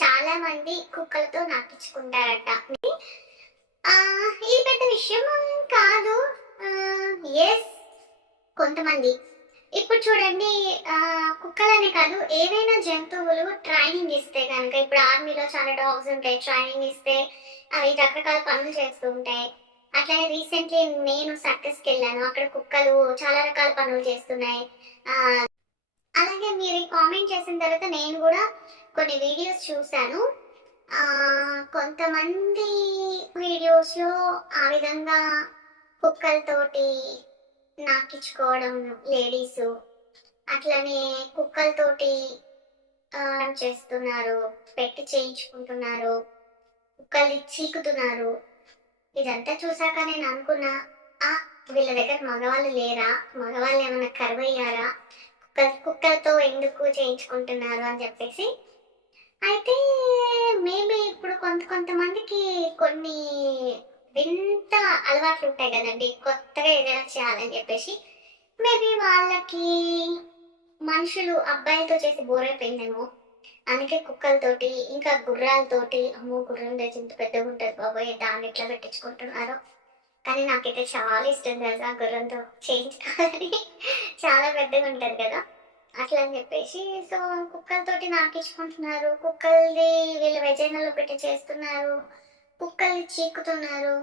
చాలా మంది కుక్కలతో నాటించుకుంటారట. ఇది పెద్ద విషయం కాదు. ఎస్, కొంతమంది. ఇప్పుడు చూడండి, కుక్కలనే కాదు, ఏవైనా జంతువులు ట్రైనింగ్ ఇస్తే కనుక, ఇప్పుడు ఆర్మీలో చాలా డాగ్స్ ఉంటాయి, ట్రైనింగ్ ఇస్తే అవి రకరకాల పనులు చేస్తూ ఉంటాయి. అట్లానే రీసెంట్లీ నేను సర్కస్కి వెళ్ళాను, అక్కడ కుక్కలు చాలా రకాల పనులు చేస్తున్నాయి. అలాగే మీరు కామెంట్ చేసిన తర్వాత నేను కూడా కొన్ని వీడియోస్ చూశాను. కొంతమంది వీడియోస్లో ఆ విధంగా కుక్కలతోటి నాకించుకోవడం లేడీస్, అట్లనే కుక్కలతోటి చేస్తున్నారు, పెట్టి చేయించుకుంటున్నారు, కుక్కల్ని చీకుతున్నారు. ఇదంతా చూసాక నేను అనుకున్నా, వీళ్ళ దగ్గర మగవాళ్ళు లేరా, మగవాళ్ళు ఏమైనా కరువయ్యారా, కుక్కలతో ఎందుకు చేయించుకుంటున్నారు అని చెప్పేసి. అయితే మేబీ ఇప్పుడు కొంతమందికి కొన్ని వింత అలవాట్లు ఉంటాయి కదండి, కొత్తగా ఏదైనా చేయాలని చెప్పేసి. మేబీ వాళ్ళకి మనుషులు అబ్బాయిలతో చేసి బోర్ అయిపోయిందేమో, అందుకే కుక్కలతోటి ఇంకా గుర్రాలతోటి, అమ్మో గుర్రం దగ్గర ఇంత పెద్దగా ఉంటుంది బాబోయ్, దాన్ని ఎట్లా పెట్టించుకుంటున్నారో. కానీ నాకైతే చాలా ఇష్టం తెలుసా గుర్రంతో చేయించుకోవాలని, చాలా పెద్దగా ఉంటుంది కదా, అట్లా అని చెప్పేసి. సో కుక్కలతోటి నాటించుకుంటున్నారు, కుక్కల్ని వీళ్ళ వెజైనాలో పెట్టి చేస్తున్నారు, కుక్కల్ని చీకుతున్నారు.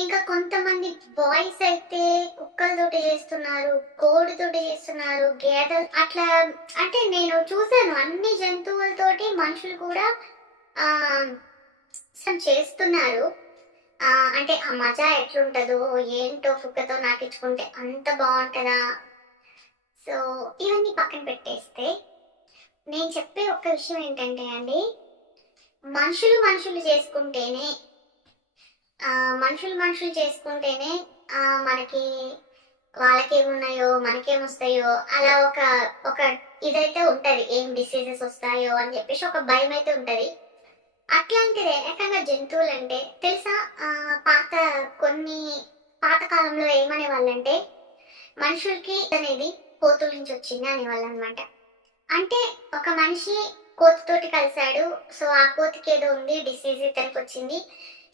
ఇంకా కొంతమంది బాయ్స్ అయితే కుక్కలతోటి చేస్తున్నారు, కోడితోటి చేస్తున్నారు, గేదెలు అట్లా. అంటే నేను చూసాను అన్ని జంతువులతోటి మనుషులు కూడా చేస్తున్నారు. అంటే ఆ మజా ఎట్లుంటుందో ఏంటో, కుక్కతో నాటించుకుంటే అంత బాగుంటుందా. సో ఇవన్నీ పక్కన పెట్టేస్తే నేను చెప్పే ఒక్క విషయం ఏంటంటే అండి, మనుషులు చేసుకుంటేనే మనుషులు చేసుకుంటేనే మనకి వాళ్ళకేమున్నాయో మనకేమొస్తాయో అలా ఒక ఒక ఇదైతే ఉంటుంది, ఏం డిసీజెస్ వస్తాయో అని చెప్పేసి ఒక భయం అయితే ఉంటుంది. అట్లాంటిదే ఏకంగా జంతువులు అంటే తెలుసా, కొన్ని పాతకాలంలో ఏమనే వాళ్ళంటే మనుషులకి అనేది కోతుల నుంచి వచ్చింది అనేవాళ్ళు అనమాట. అంటే ఒక మనిషి కోతితోటి కలిశాడు, సో ఆ కోతికి ఏదో ఉంది, డిసీజ్ ఇతనికి వచ్చింది,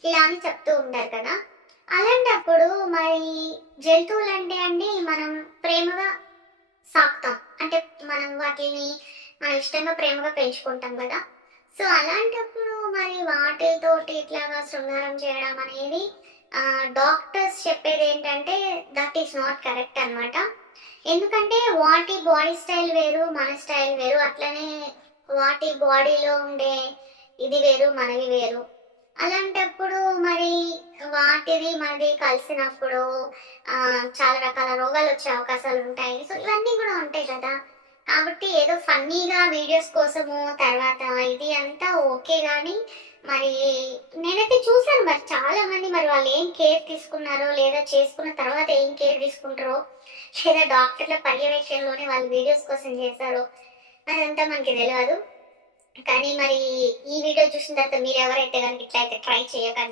ఇలా అని చెప్తూ ఉంటారు కదా. అలాంటప్పుడు మరి జంతువులు అంటే అండి మనం ప్రేమగా సాకుతాం, అంటే మనం వాటిని మన ఇష్టంగా ప్రేమగా పెంచుకుంటాం కదా. సో అలాంటప్పుడు మరి వాటితోటి ఇట్లాగా శృంగారం చేయడం అనేది డాక్టర్స్ చెప్పేది ఏంటంటే దట్ ఈస్ నాట్ కరెక్ట్ అనమాట. ఎందుకంటే వాటి బాడీ స్టైల్ వేరు, మన స్టైల్ వేరు, అట్లనే వాటి బాడీలో ఉండే ఇది వేరు, మనవి వేరు. అలాంటప్పుడు మరి వాటిది మనది కలిసినప్పుడు చాలా రకాల రోగాలు వచ్చే అవకాశాలు ఉంటాయి. సో ఇవన్నీ కూడా ఉంటాయి కదా. కాబట్టి ఏదో ఫన్నీగా వీడియోస్ కోసము తర్వాత ఇది అంతా ఓకే, కానీ మరి నేనైతే చూసాను మరి చాలా మంది, మరి వాళ్ళు ఏం కేర్ తీసుకున్నారో, లేదా చేసుకున్న తర్వాత ఏం కేర్ తీసుకుంటారో, లేదా డాక్టర్ల పర్యవేక్షణలోనే వాళ్ళు వీడియోస్ కోసం చేశారో అదంతా మనకి తెలియదు. కానీ మరి ఈ వీడియో చూసిన తర్వాత మీరు ఎవరైతే కనుక ఇట్లయితే ట్రై చేయకండి.